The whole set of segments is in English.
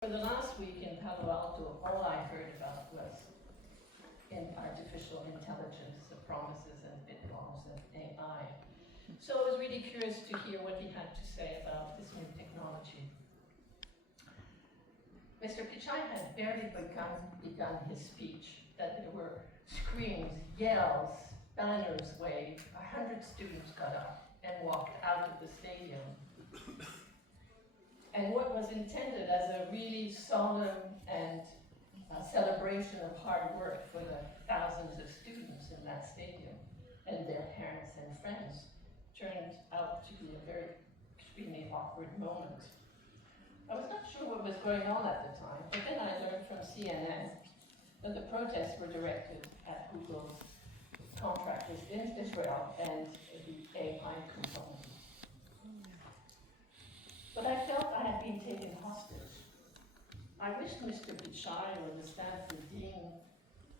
For the last week in Palo Alto, all I heard about was in artificial intelligence, the promises and pitfalls of AI. So I was really curious to hear what he had to say about this new technology. Mr. Pichai had barely begun his speech that there were screams, yells, banners waved. 100 students got up and walked out of the stadium. And what was intended as a really solemn and celebration of hard work for the thousands of students in that stadium and their parents and friends turned out to be a very extremely awkward moment. I was not sure what was going on at the time, but then I learned from CNN that the protests were directed at Google's contractors in Israel and the AI component. But I felt I had been taken hostage. I wished Mr. Pichai or the Stanford dean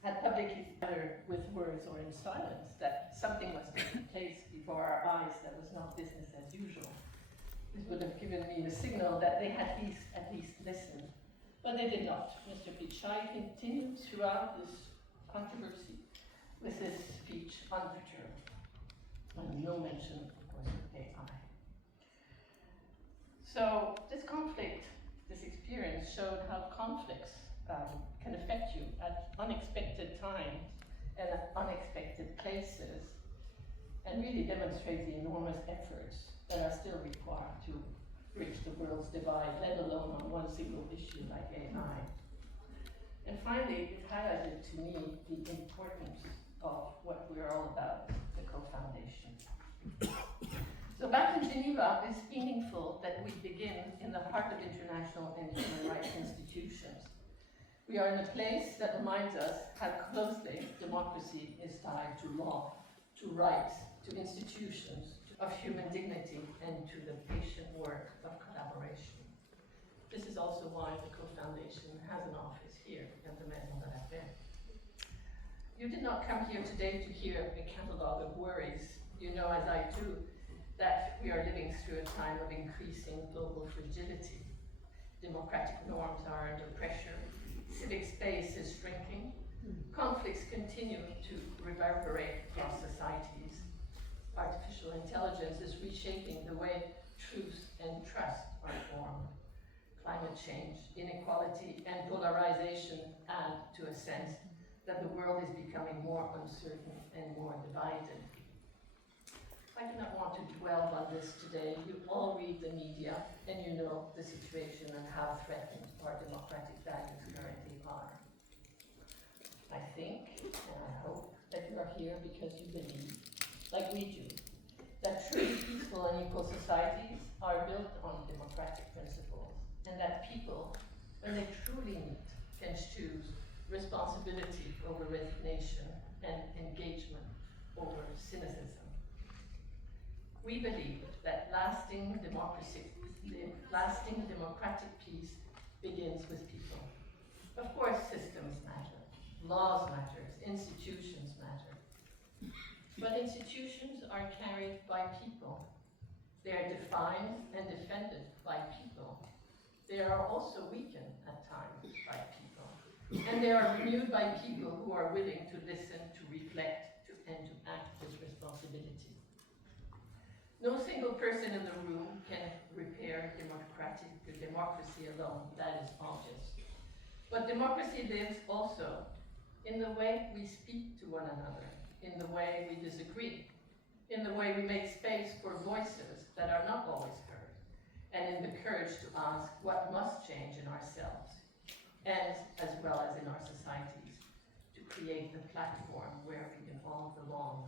had publicly uttered with words or in silence that something was taking place before our eyes that was not business as usual. This would have given me the signal that they had at least listened. But they did not. Mr. Pichai continued throughout this controversy with his speech unperturbed, and no mention, of course, of AI. So this conflict, this experience showed how conflicts can affect you at unexpected times and at unexpected places, and really demonstrate the enormous efforts that are still required to bridge the world's divide, let alone on one single issue like AI. And finally, it highlighted to me the importance of what we're all about, the co-foundation. So back in Geneva, it's meaningful that we begin in the heart of international and human rights institutions. We are in a place that reminds us how closely democracy is tied to law, to rights, to institutions, of human dignity, and to the patient work of collaboration. This is also why the Co-Foundation has an office here at the Maison de la Paix. You did not come here today to hear a catalogue of worries. You know, as I do, that we are living through a time of increasing global fragility. Democratic norms are under pressure, civic space is shrinking, conflicts continue to reverberate across societies. Artificial intelligence is reshaping the way truth and trust are formed. Climate change, inequality, and polarization add to a sense that the world is becoming more uncertain and more divided. I do not want to dwell on this today. You all read the media and you know the situation and how threatened our democratic values currently are. I think, and I hope, that you are here because you believe, like we do, that truly peaceful and equal societies are built on democratic principles, and that people, when they truly meet, can choose responsibility over resignation and engagement over cynicism. We believe that lasting democratic peace begins with people. Of course, systems matter, laws matter, institutions matter. But institutions are carried by people. They are defined and defended by people. They are also weakened at times by people. And they are renewed by people who are willing to listen, to reflect, and to act with responsibility. No single person in the room can repair democracy alone, that is obvious. But democracy lives also in the way we speak to one another, in the way we disagree, in the way we make space for voices that are not always heard, and in the courage to ask what must change in ourselves, and as well as in our societies, to create the platform where we can all belong.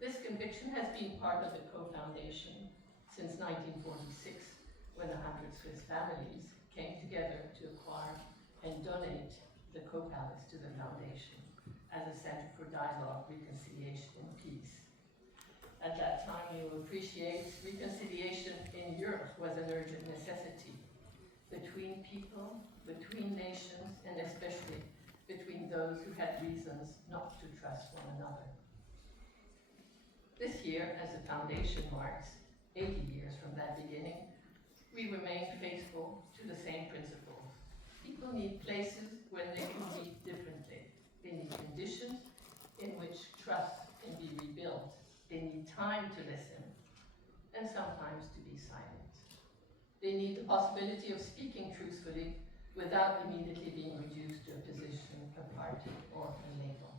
This conviction has been part of the Co-Foundation since 1946, when 100 Swiss families came together to acquire and donate the Co-Palace to the Foundation as a center for dialogue, reconciliation, and peace. At that time, you will appreciate reconciliation in Europe was an urgent necessity between people, between nations, and especially between those who had reasons not to trust one another. This year, as the Foundation marks 80 years from that beginning, we remain faithful to the same principles. People need places when they can meet differently. They need conditions in which trust can be rebuilt. They need time to listen, and sometimes to be silent. They need the possibility of speaking truthfully without immediately being reduced to a position, a party, or a label.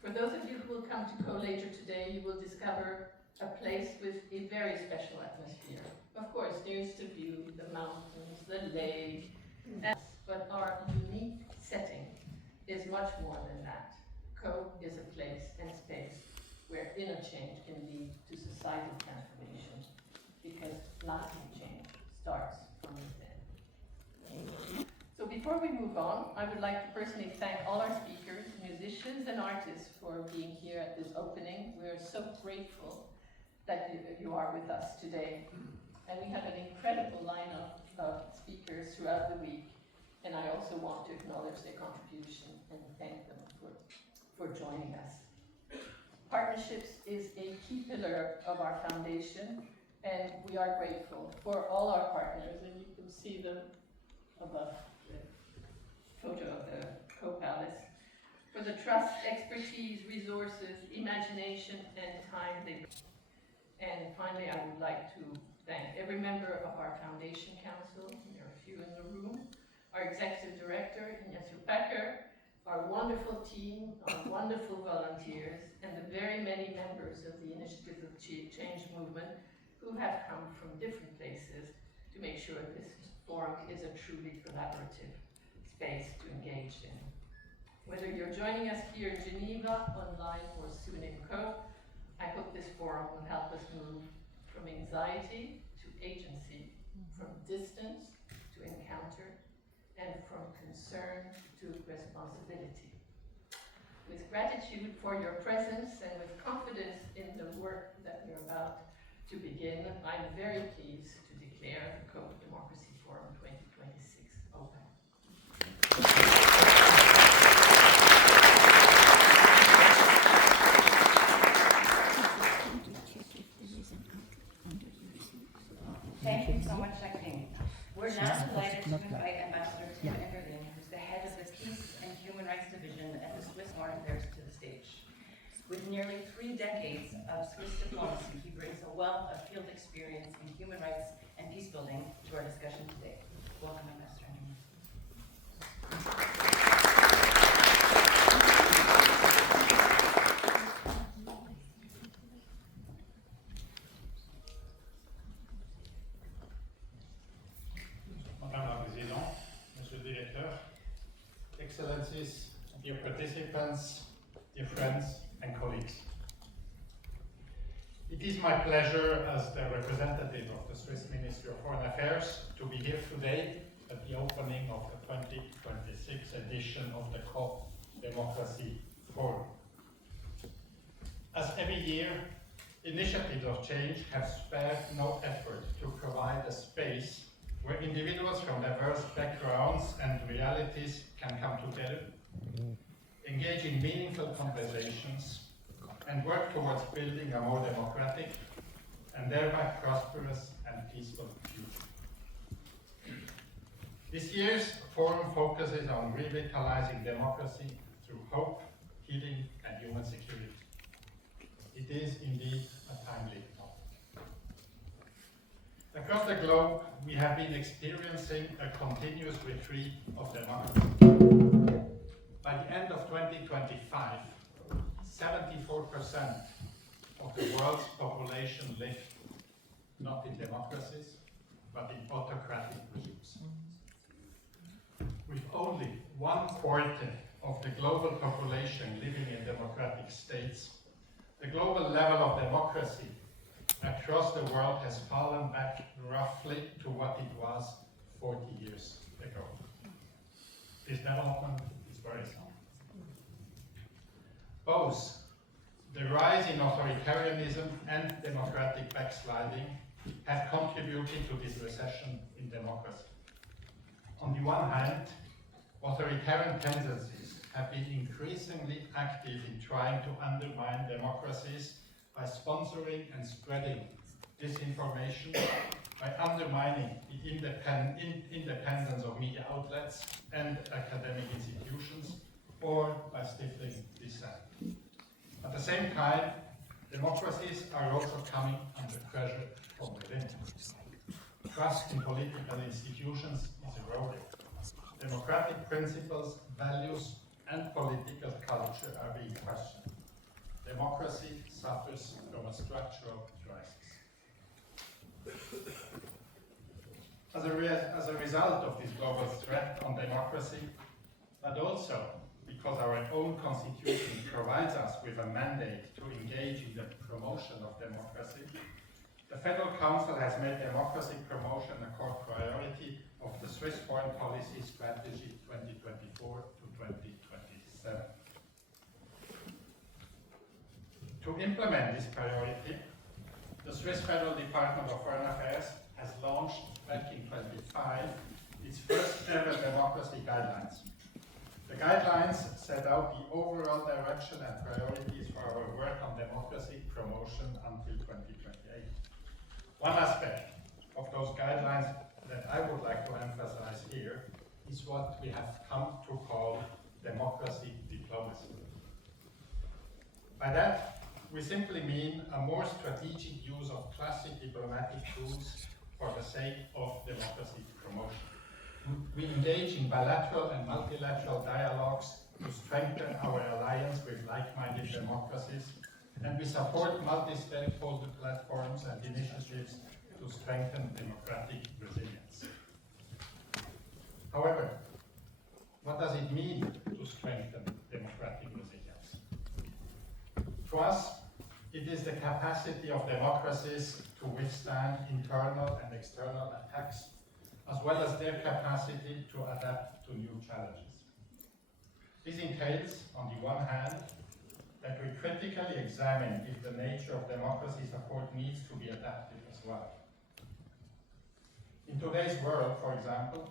For those of you who will come to Co later today, you will discover a place with a very special atmosphere. Of course, there's the view, the mountains, the lake, but our unique setting is much more than that. Co is a place and space where inner change can lead to societal transformation, because lasting change starts from within. So before we move on, I would like to personally thank all our speakers, musicians and artists for being here at this opening. We are so grateful that you are with us today. And we have an incredible lineup of speakers throughout the week, and I also want to acknowledge their contribution and thank them for joining us. Partnerships is a key pillar of our foundation, and we are grateful for all our partners, and you can see them above the photo of the Co-Palace, for the trust, expertise, resources, imagination, and time they bring. And finally, I would like to thank every member of our Foundation Council, there are a few in the room, our Executive Director, Ignacio Packer, our wonderful team, our wonderful volunteers, and the very many members of the Initiative of Change movement who have come from different places to make sure this forum is a truly collaborative space to engage in. Whether you're joining us here in Geneva, online, or soon in Co, I hope this forum will help us move from anxiety to agency, from distance to encounter, and from concern to responsibility. With gratitude for your presence and with confidence in the work that we're about to begin, I'm very pleased to declare the Co-Democracy Forum 2026 open. Thank you so much, Jacqueline. We're now delighted to invite Ambassador Tim Enderlin, who's the head of the Peace and Human Rights Division at the Swiss Foreign Affairs, to the stage. With nearly 3 decades of Swiss diplomacy, he brings a wealth of field experience in human rights and peace building to our discussion today. Welcome, Ambassador Enderlin. Madame la Présidente, Monsieur le Directeur, Excellencies, dear participants, dear friends and colleagues. It is my pleasure as the representative of the Swiss Ministry of Foreign Affairs to be here today at the opening of the 2026 edition of the Democracy Forum. As every year, initiatives of change have spared no effort to provide a space where individuals from diverse backgrounds and realities can come together, engage in meaningful conversations, and work towards building a more democratic and thereby prosperous and peaceful future. This year's forum focuses on revitalizing democracy through hope, healing, and human security. It is indeed a timely topic. Across the globe, we have been experiencing a continuous retreat of democracy. By the end of 2025, 74% of the world's population lived not in democracies, but in autocratic regimes. With only 1/4 of the global population living in democratic states, the global level of democracy across the world has fallen back roughly to what it was 40 years ago. This development is worrisome. Both the rise in authoritarianism and democratic backsliding have contributed to this recession in democracy. On the one hand, authoritarian tendencies have been increasingly active in trying to undermine democracies by sponsoring and spreading disinformation, by undermining the independence of media outlets and academic institutions, or by stifling dissent. At the same time, democracies are also coming under pressure from within. Trust in political institutions is eroding. Democratic principles, values, and political culture are being questioned. Democracy suffers from a structural crisis. As a result of this global threat on democracy, but also because our own constitution provides us with a mandate to engage in the promotion of democracy, the Federal Council has made democracy promotion a core priority of the Swiss Foreign Policy Strategy 2024 to 2027. To implement this priority, the Swiss Federal Department of Foreign Affairs has launched back in 2025 its first ever democracy guidelines. The guidelines set out the overall direction and priorities for our work on democracy promotion until 2028. One aspect of those guidelines that I would like to emphasize here is what we have come to call democracy diplomacy. By that, we simply mean a more strategic use of classic diplomatic tools for the sake of democracy promotion. We engage in bilateral and multilateral dialogues to strengthen our alliance with like-minded democracies, and we support multi-stakeholder platforms and initiatives to strengthen democratic resilience. However, what does it mean to strengthen democratic resilience? To us, it is the capacity of democracies to withstand internal and external attacks, as well as their capacity to adapt to new challenges. This entails, on the one hand, that we critically examine if the nature of democracy support needs to be adapted as well. In today's world, for example,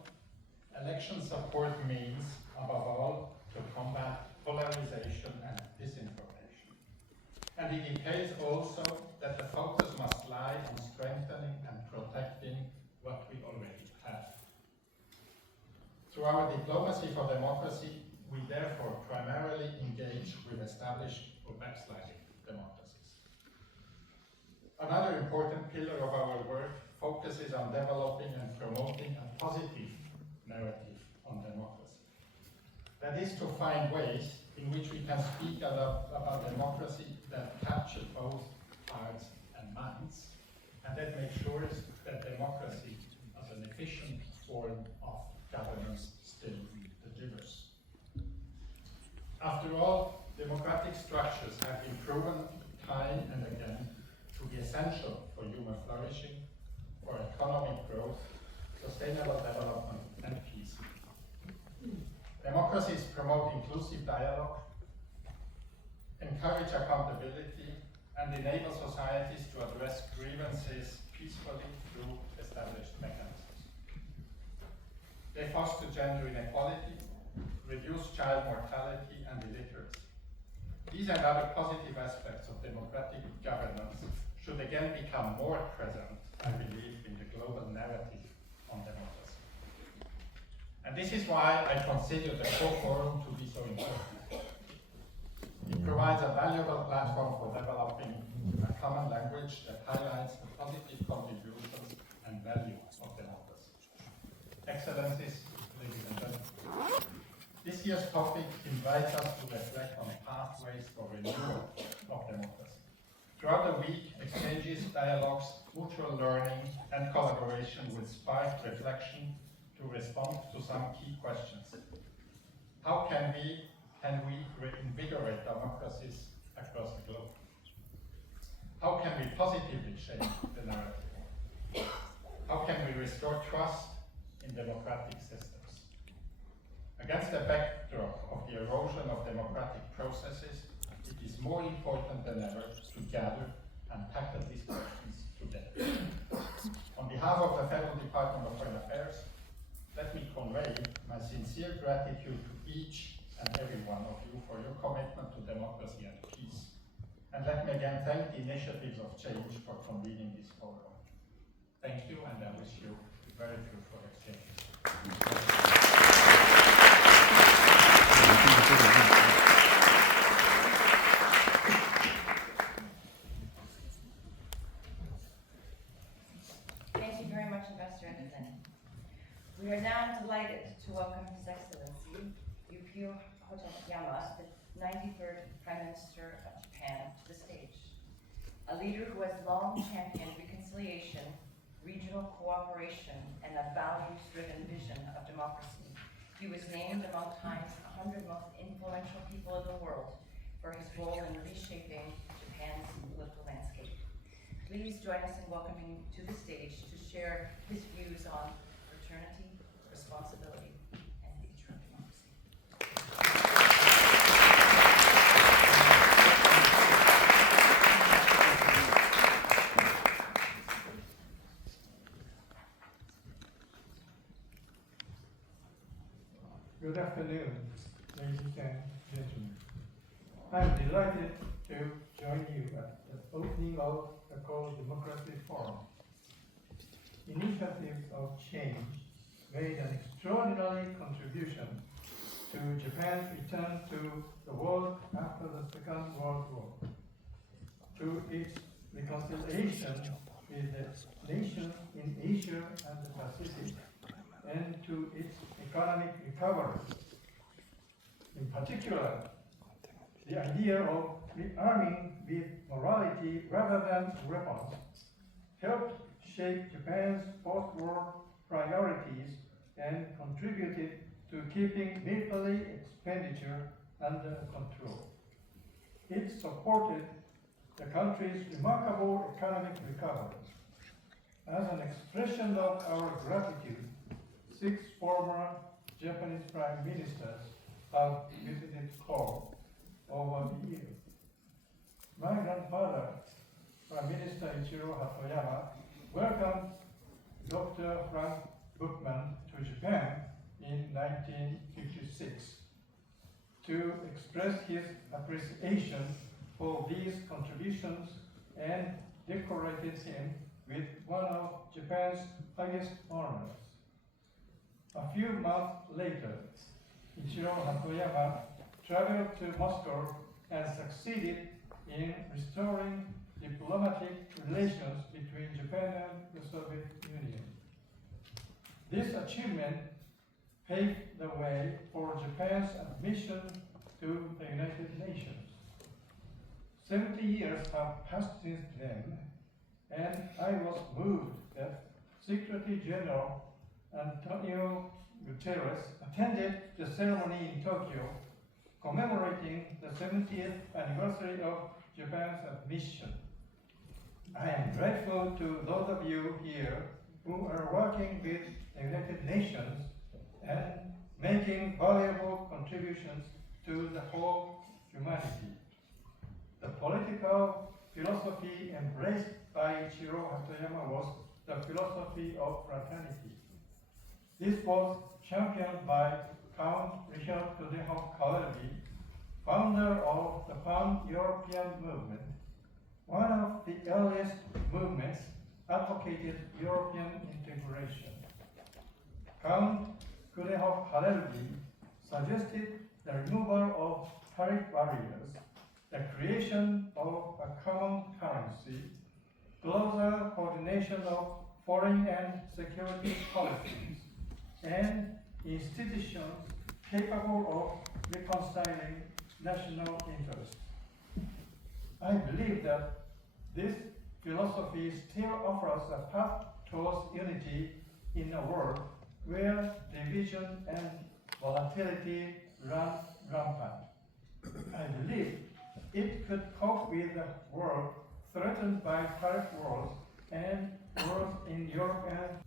election support means, above all, to combat polarization and disinformation. And it entails also that the focus must lie on strengthening and protecting what we already have. Through our diplomacy for democracy, we therefore primarily engage with established or backsliding democracies. Another important pillar of our work focuses on developing and promoting a positive narrative on democracy. That is to find ways in which we can speak about democracy that capture both hearts and minds, and that make sure that democracy as an efficient form of governance still delivers. After all, democratic structures have been proven time and again to be essential for human flourishing, for economic growth, sustainable development, and peace. Democracies promote inclusive dialogue, encourage accountability, and enable societies to address grievances peacefully through established mechanisms. They foster gender inequality, reduce child mortality and illiteracy. These and other positive aspects of democratic governance should again become more present, I believe, in the global narrative on democracy. And this is why I consider the forum to be so important. It provides a valuable platform for developing a common language that highlights the positive contributions and value of democracy. Excellencies, ladies and gentlemen, this year's topic invites us to reflect on pathways for renewal of democracy. Throughout the week, exchanges, dialogues, mutual learning, and collaboration will spark reflection to respond to some key questions. How can we reinvigorate democracies across the globe? How can we positively change the narrative? How can we restore trust in democratic systems? Against the backdrop of the erosion of democratic processes, it is more important than ever to gather and tackle these questions today. On behalf of the Federal Department of Foreign Affairs, let me convey my sincere gratitude to each and every one of you for your commitment to democracy and peace, And let me again thank the Initiatives of Change for convening this forum. Thank you, and I wish you very fruitful exchanges. Thank you very much, Ambassador Anderson. We are now delighted to welcome His Excellency Yukio Hotoyama, the 93rd Prime Minister of Japan, to the stage. A leader who has long championed reconciliation, regional cooperation, and a values-driven vision of democracy. He was named among Time's 100 most influential people in the world for his role in reshaping Japan's political landscape. Please join us in welcoming him to the stage to share his views on fraternity, responsibility, and the future of democracy. Good afternoon, ladies and gentlemen. I'm delighted to join you at the opening of the Dmocracy Forum. Initiatives of Change made an extraordinary contribution to Japan's return to the world after the Second World War, to its reconciliation with the nations in Asia and the Pacific, and to its economic recovery. In particular, the idea of rearming with morality rather than weapons helped shape Japan's post-war priorities and contributed to keeping military expenditure under control. It supported the country's remarkable economic recovery. As an expression of our gratitude, 6 former Japanese prime ministers have visited Seoul over the years. My grandfather, Prime Minister Ichiro Hatoyama, welcomed Dr. Frank Buchmann to Japan in 1956 to express his appreciation for these contributions and decorated him with one of Japan's highest honors. A few months later, Ichiro Hatoyama traveled to Moscow and succeeded in restoring diplomatic relations between Japan and the Soviet Union. This achievement paved the way for Japan's admission to the United Nations. 70 years have passed since then, and I was moved that Secretary General Antonio Guterres attended the ceremony in Tokyo commemorating the 70th anniversary of Japan's admission. I am grateful to those of you here who are working with the United Nations and making valuable contributions to the whole humanity. The political philosophy embraced by Ichiro Hatoyama was the philosophy of fraternity. This was championed by Count Richard Kalergi, founder of the Pan-European movement, one of the earliest movements advocated European integration. Count Kalergi suggested the removal of tariff barriers, the creation of a common currency, closer coordination of foreign and security policies, and institutions capable of reconciling national interests. I believe that this philosophy still offers a path towards unity in a world where division and volatility run rampant. I believe it could cope with a world threatened by tariff wars and wars in Europe, and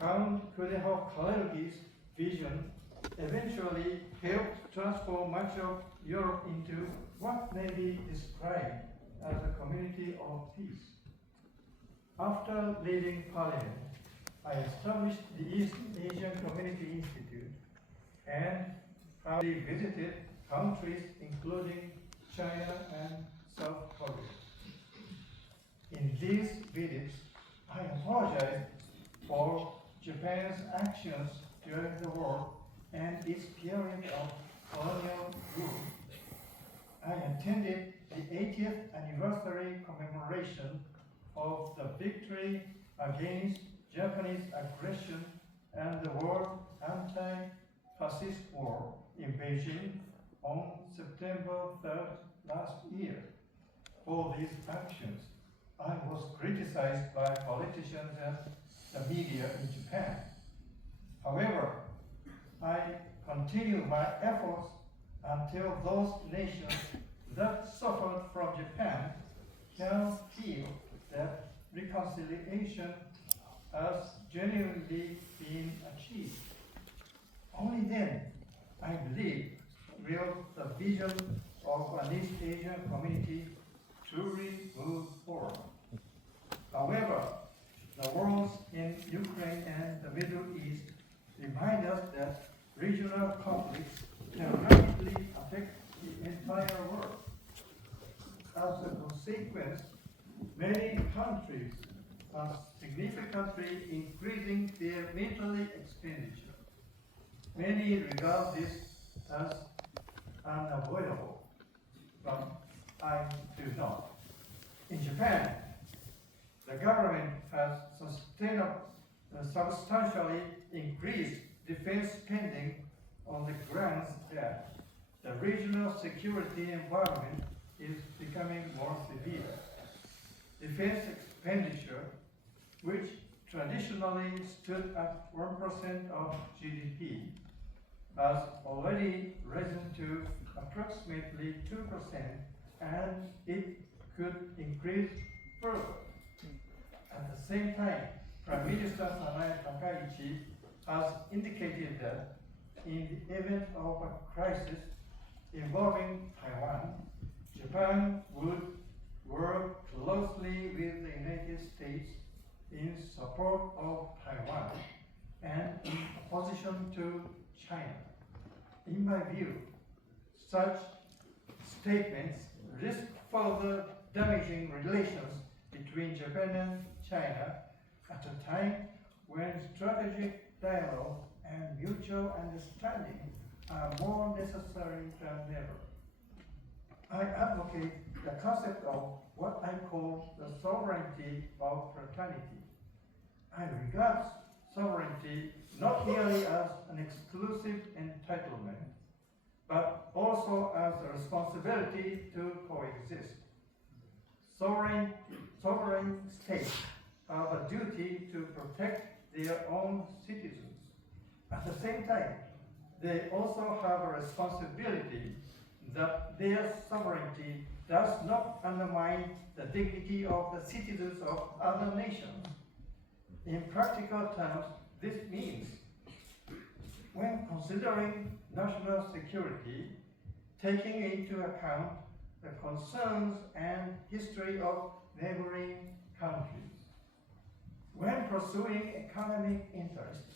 Count Kalergi's vision eventually helped transform much of Europe into what may be described as a community of peace. After leaving Parliament, I established the East Asian Community Institute and proudly visited countries including China and South Korea. In these visits, I apologize for Japan's actions during the war and its period of colonial rule. I attended the 80th anniversary commemoration of the victory against Japanese aggression and the World Anti-Fascist War in Beijing on September 3rd last year. For these actions, I was criticized by politicians and the media in Japan. However, I continue my efforts until those nations that suffered from Japan can feel that reconciliation has genuinely been achieved. Only then, I believe, will the vision of an East Asian community truly move forward. However, the wars in Ukraine and the Middle East remind us that regional conflicts can rapidly affect the entire world. As a consequence, many countries are significantly increasing their military expenditure. Many regard this as unavoidable, but I do not. In Japan, the government has substantially increased defense spending on the grounds that the regional security environment is becoming more severe. Defense expenditure, which traditionally stood at 1% of GDP, has already risen to approximately 2%, and it could increase further. At the same time, Prime Minister Sanae Takaichi has indicated that in the event of a crisis involving Taiwan, Japan would work closely with the United States in support of Taiwan and in opposition to China. In my view, such statements risk further damaging relations between Japan and China at a time when strategic dialogue and mutual understanding are more necessary than ever. I advocate the concept of what I call the sovereignty of fraternity. I regard sovereignty not merely as an exclusive entitlement, but also as a responsibility to coexist. Sovereign states have a duty to protect their own citizens. At the same time, they also have a responsibility that their sovereignty does not undermine the dignity of the citizens of other nations. In practical terms, this means when considering national security, taking into account the concerns and history of neighboring countries. When pursuing economic interests,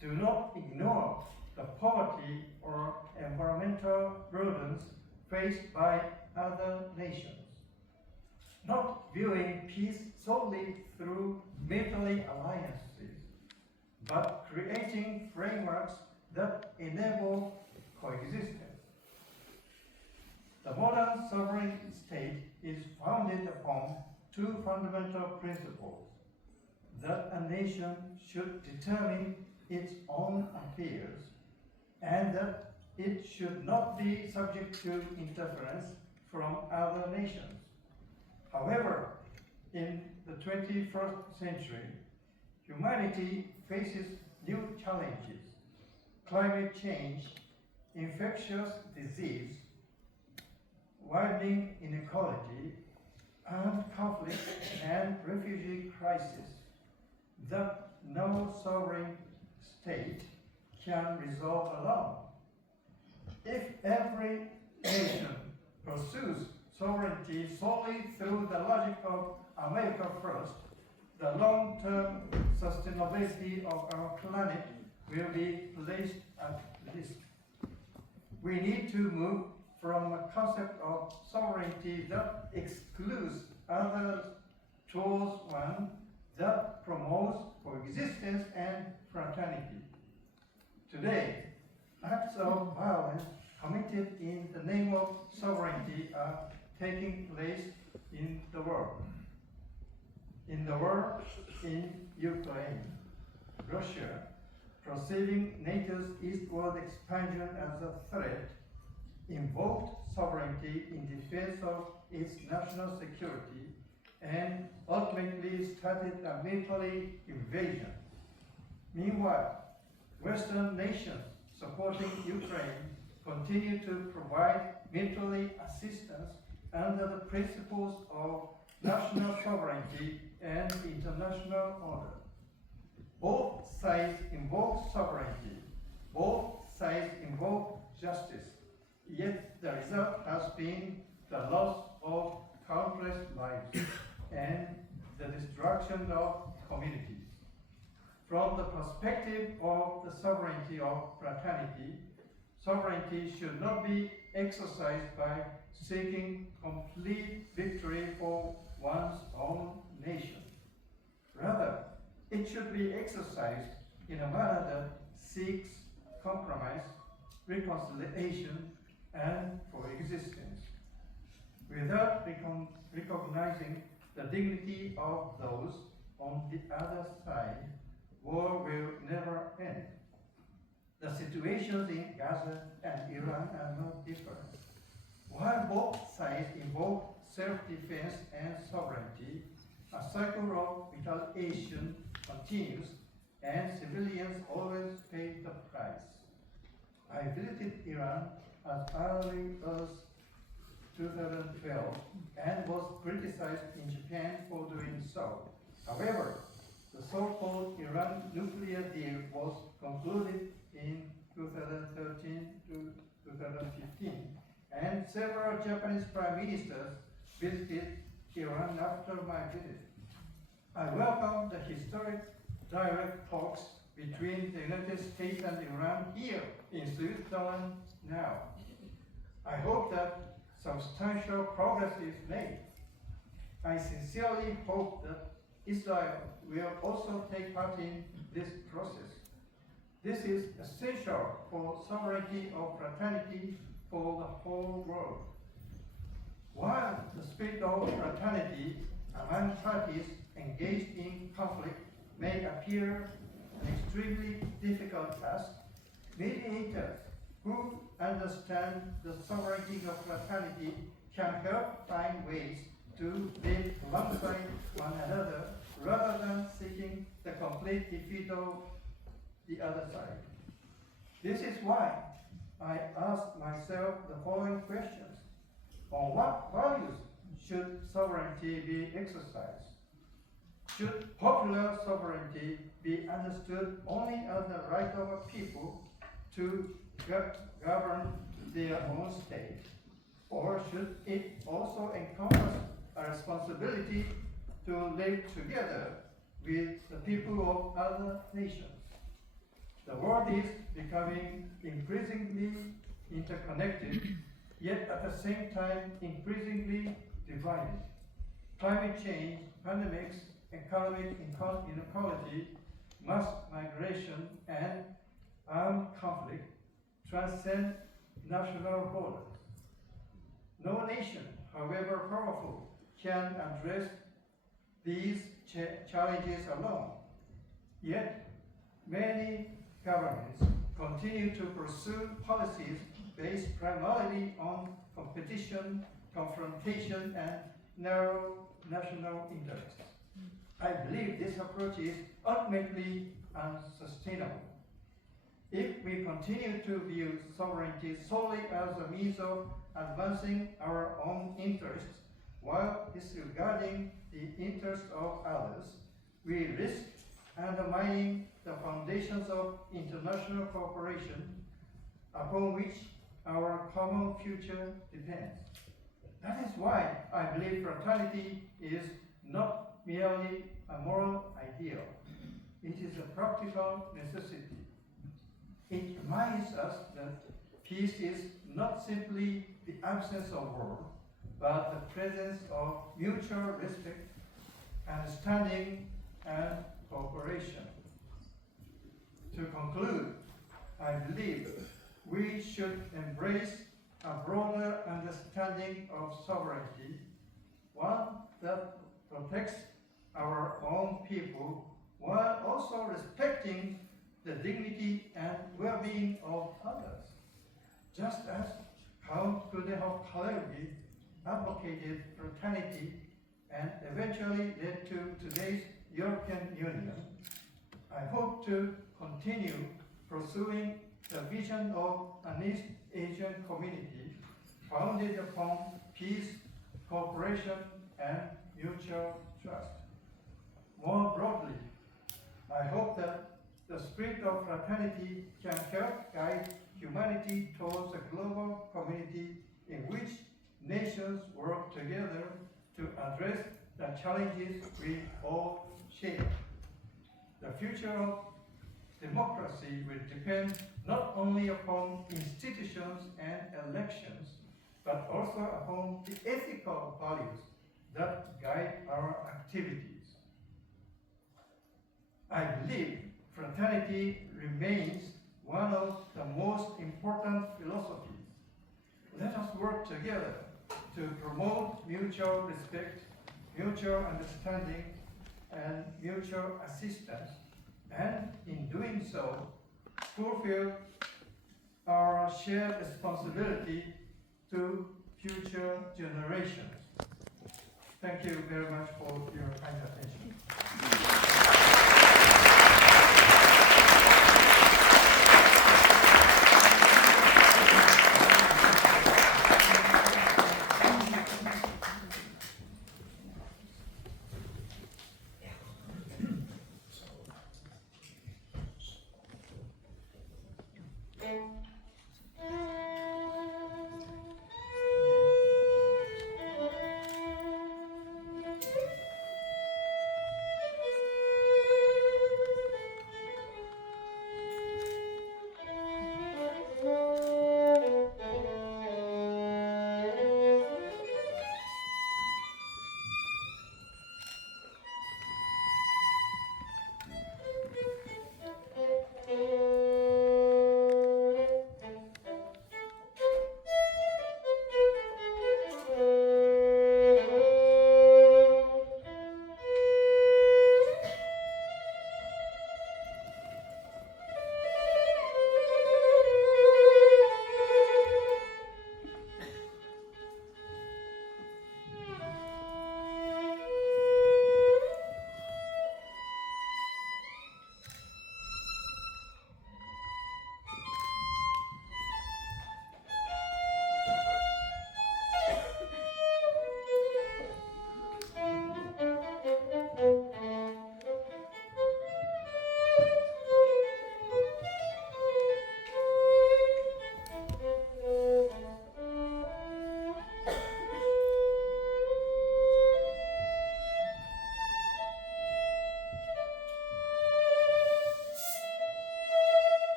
do not ignore the poverty or environmental burdens faced by other nations. Not viewing peace solely through military alliances, but creating frameworks that enable coexistence. The modern sovereign state is founded upon two fundamental principles: that a nation should determine its own affairs, and that it should not be subject to interference from other nations. However, in the 21st century, humanity faces new challenges: climate change, infectious disease, widening inequality, armed conflict, and refugee crisis that no sovereign state can resolve alone. If every nation pursues sovereignty solely through the logic of America first, the long-term sustainability of our planet will be placed at risk. We need to move from a concept of sovereignty that excludes others towards one that promotes coexistence and fraternity. Today, acts of violence committed in the name of sovereignty are taking place in the world. In the war in Ukraine, Russia, perceiving NATO's eastward expansion as a threat, invoked sovereignty in defense of its national security and ultimately started a military invasion. Meanwhile, Western nations supporting Ukraine continue to provide military assistance under the principles of national sovereignty and international order. Both sides invoke sovereignty, both sides invoke justice, yet the result has been the loss of countless lives and the destruction of communities. From the perspective of the sovereignty of fraternity, sovereignty should not be exercised by seeking complete victory for one's own nation. Rather, it should be exercised in a manner that seeks compromise, reconciliation, and coexistence, without recognizing the dignity of those on the other side. War will never end. The situations in Gaza and Iran are not different. While both sides invoke self-defense and sovereignty, a cycle of retaliation continues, and civilians always pay the price. I visited Iran as early as 2012 and was criticized in Japan for doing so. However, the so-called Iran nuclear deal was concluded in 2013 to 2015, and several Japanese prime ministers visited Iran after my visit. I welcome the historic direct talks between the United States and Iran here in Switzerland now. I hope that substantial progress is made. I sincerely hope that Israel will also take part in this process. This is essential for sovereignty of fraternity for the whole world. While the spirit of fraternity among parties engaged in conflict may appear an extremely difficult task, mediators who understand the sovereignty of fraternity can help find ways to live alongside one another rather than seeking the complete defeat of the other side. This is why I ask myself the following questions. On what values should sovereignty be exercised? Should popular sovereignty be understood only as the right of a people to govern their own state? Or should it also encompass a responsibility to live together with the people of other nations? The world is becoming increasingly interconnected, yet at the same time increasingly divided. Climate change, pandemics, economic inequality, mass migration, and armed conflict transcend national borders. No nation, however powerful, can address these challenges alone. Yet, many governments continue to pursue policies based primarily on competition, confrontation, and narrow national interests. I believe this approach is ultimately unsustainable. If we continue to view sovereignty solely as a means of advancing our own interests while disregarding the interests of others, we risk undermining the foundations of international cooperation upon which our common future depends. That is why I believe fraternity is not merely a moral ideal. It is a practical necessity. It reminds us that peace is not simply the absence of war, but the presence of mutual respect, understanding, and cooperation. To conclude, I believe we should embrace a broader understanding of sovereignty, one that protects our own people while also respecting the dignity and well-being of others. Just as Count Kudehov-Kalergi advocated fraternity and eventually led to today's European Union, I hope to continue pursuing the vision of an East Asian community founded upon peace, cooperation, and mutual trust. More broadly, I hope that the spirit of fraternity can help guide humanity towards a global community in which nations work together to address the challenges we all share. The future of democracy will depend not only upon institutions and elections, but also upon the ethical values that guide our activities. I believe fraternity remains one of the most important philosophies. Let us work together to promote mutual respect, mutual understanding, and mutual assistance, and in doing so, fulfill our shared responsibility to future generations. Thank you very much for your kind attention.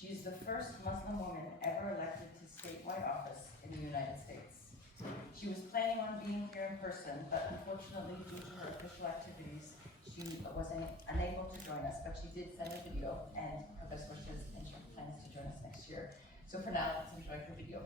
She is the first Muslim woman ever elected to statewide office in the United States. She was planning on being here in person, but unfortunately, due to her official activities, she was unable to join us, but she did send a video and her best wishes, and she plans to join us next year. So for now, let's enjoy her video.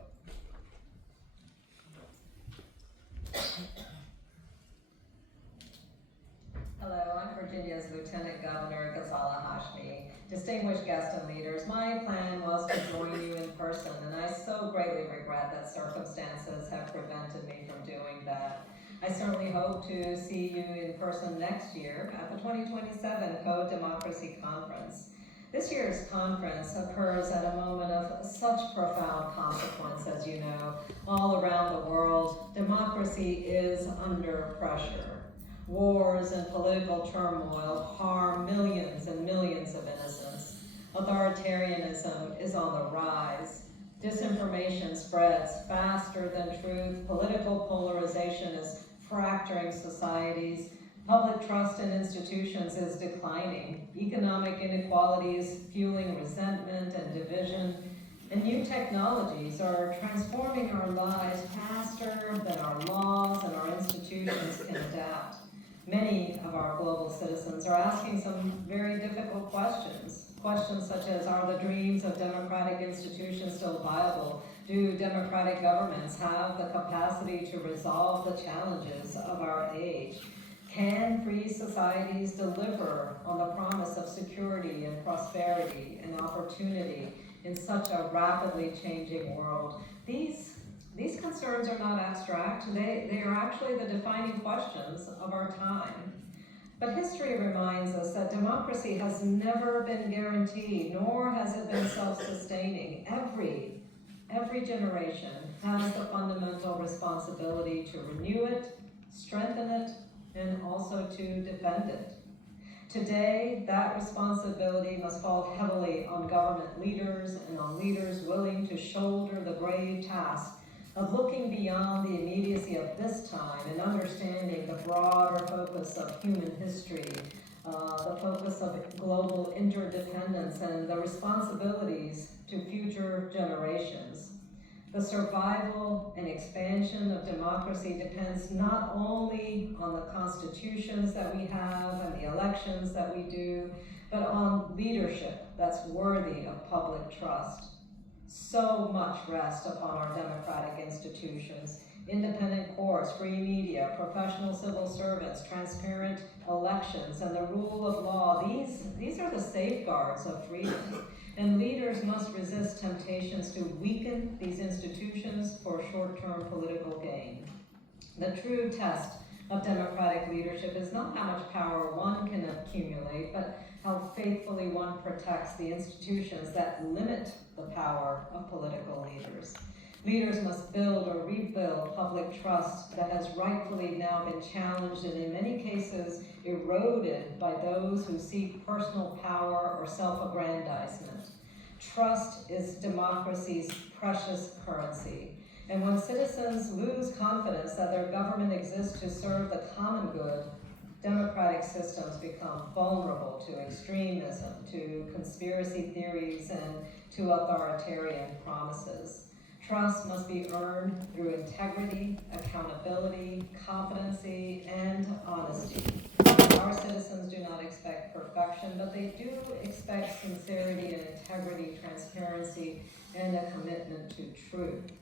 Hello, I'm Virginia's Lieutenant Governor Ghazala Hashmi, Distinguished guests and leaders, my plan was to join you in person, and I so greatly regret that circumstances have prevented me from doing that. I certainly hope to see you in person next year at the 2027 Code Democracy Conference. This year's conference occurs at a moment of such profound consequence, as you know. All around the world, democracy is under pressure. Wars and political turmoil harm millions and millions of innocents. Authoritarianism is on the rise. Disinformation spreads faster than truth. Political polarization is fracturing societies. Public trust in institutions is declining. Economic inequality is fueling resentment and division. And new technologies are transforming our lives faster than our laws and our institutions can adapt. Many of our global citizens are asking some very difficult questions. Questions such as, are the dreams of democratic institutions still viable? Do democratic governments have the capacity to resolve the challenges of our age? Can free societies deliver on the promise of security and prosperity and opportunity in such a rapidly changing world? These concerns are not abstract. They are actually the defining questions of our time. But history reminds us that democracy has never been guaranteed, nor has it been self-sustaining. Every generation has the fundamental responsibility to renew it, strengthen it, and also to defend it. Today, that responsibility must fall heavily on government leaders and on leaders willing to shoulder the grave task of looking beyond the immediacy of this time and understanding the broader focus of human history, the focus of global interdependence, and the responsibilities to future generations. The survival and expansion of democracy depends not only on the constitutions that we have and the elections that we do, but on leadership that's worthy of public trust. So much rests upon our democratic institutions: independent courts, free media, professional civil servants, transparent elections, and the rule of law. These are the safeguards of freedom. And leaders must resist temptations to weaken these institutions for short-term political gain. The true test of democratic leadership is not how much power one can accumulate, but how faithfully one protects the institutions that limit the power of political leaders. Leaders must build or rebuild public trust that has rightfully now been challenged and in many cases eroded by those who seek personal power or self-aggrandizement. Trust is democracy's precious currency. And when citizens lose confidence that their government exists to serve the common good, democratic systems become vulnerable to extremism, to conspiracy theories, and to authoritarian promises. Trust must be earned through integrity, accountability, competency, and honesty. Our citizens do not expect perfection, but they do expect sincerity and integrity, transparency, and a commitment to truth.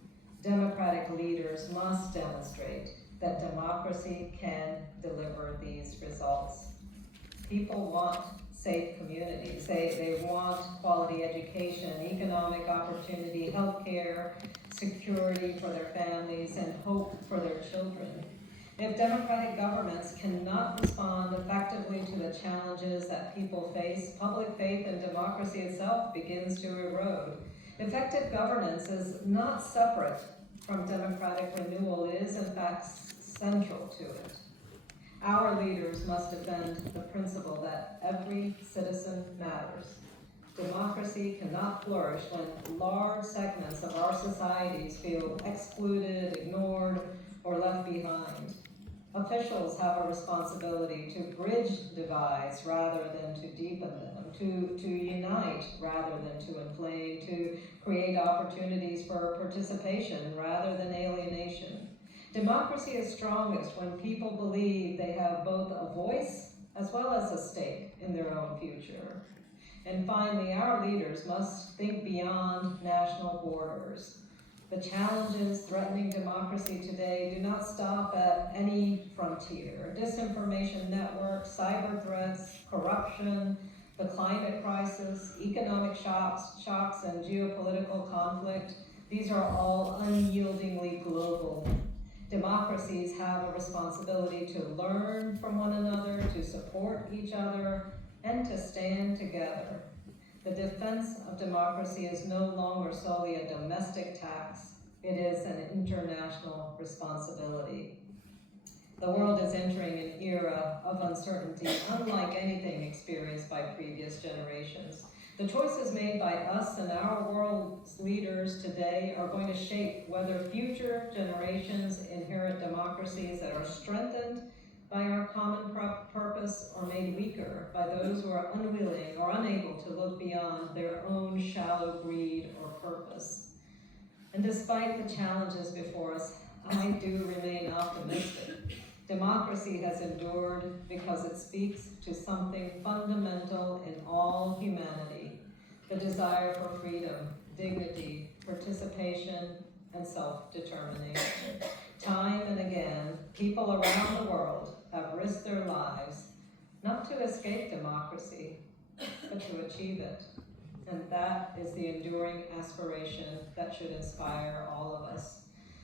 Democratic leaders must demonstrate that democracy can deliver these results. People want safe communities. They want quality education, economic opportunity, healthcare, security for their families, and hope for their children. If democratic governments cannot respond effectively to the challenges that people face, public faith in democracy itself begins to erode. Effective governance is not separate from democratic renewal. It is, in fact, central to it. Our leaders must defend the principle that every citizen matters. Democracy cannot flourish when large segments of our societies feel excluded, ignored, or left behind. Officials have a responsibility to bridge divides rather than to deepen them, to unite rather than to inflame, to create opportunities for participation rather than alienation. Democracy is strongest when people believe they have both a voice as well as a stake in their own future. And finally, our leaders must think beyond national borders. The challenges threatening democracy today do not stop at any frontier. Disinformation networks, cyber threats, corruption, The climate crisis, economic shocks and geopolitical conflict, these are all unyieldingly global. Democracies have a responsibility to learn from one another, to support each other, and to stand together. The defense of democracy is no longer solely a domestic task, it is an international responsibility. The world is entering an era of uncertainty unlike anything experienced by previous generations. The choices made by us and our world's leaders today are going to shape whether future generations inherit democracies that are strengthened by our common purpose or made weaker by those who are unwilling or unable to look beyond their own shallow greed or purpose. And despite the challenges before us, I do remain optimistic. Democracy has endured because it speaks to something fundamental in all humanity, the desire for freedom, dignity, participation, and self-determination. Time and again, people around the world have risked their lives, not to escape democracy, but to achieve it. And that is the enduring aspiration that should inspire all of us.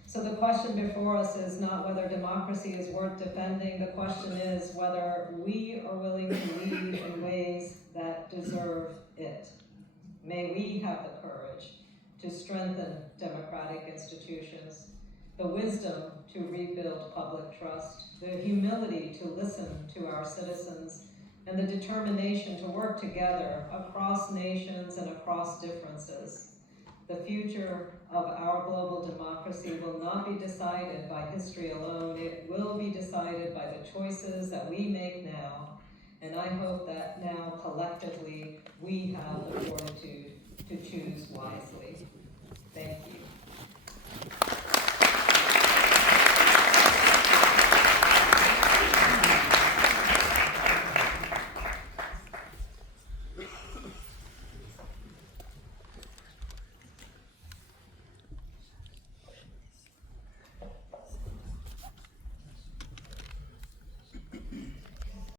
So the question before us is not whether democracy is worth defending, the question is whether we are willing to lead in ways that deserve it. May we have the courage to strengthen democratic institutions, the wisdom to rebuild public trust, the humility to listen to our citizens, and the determination to work together across nations and across differences. The future of our global democracy will not be decided by history alone. It will be decided by the choices that we make now. And I hope that now collectively we have the fortitude to choose wisely. Thank you.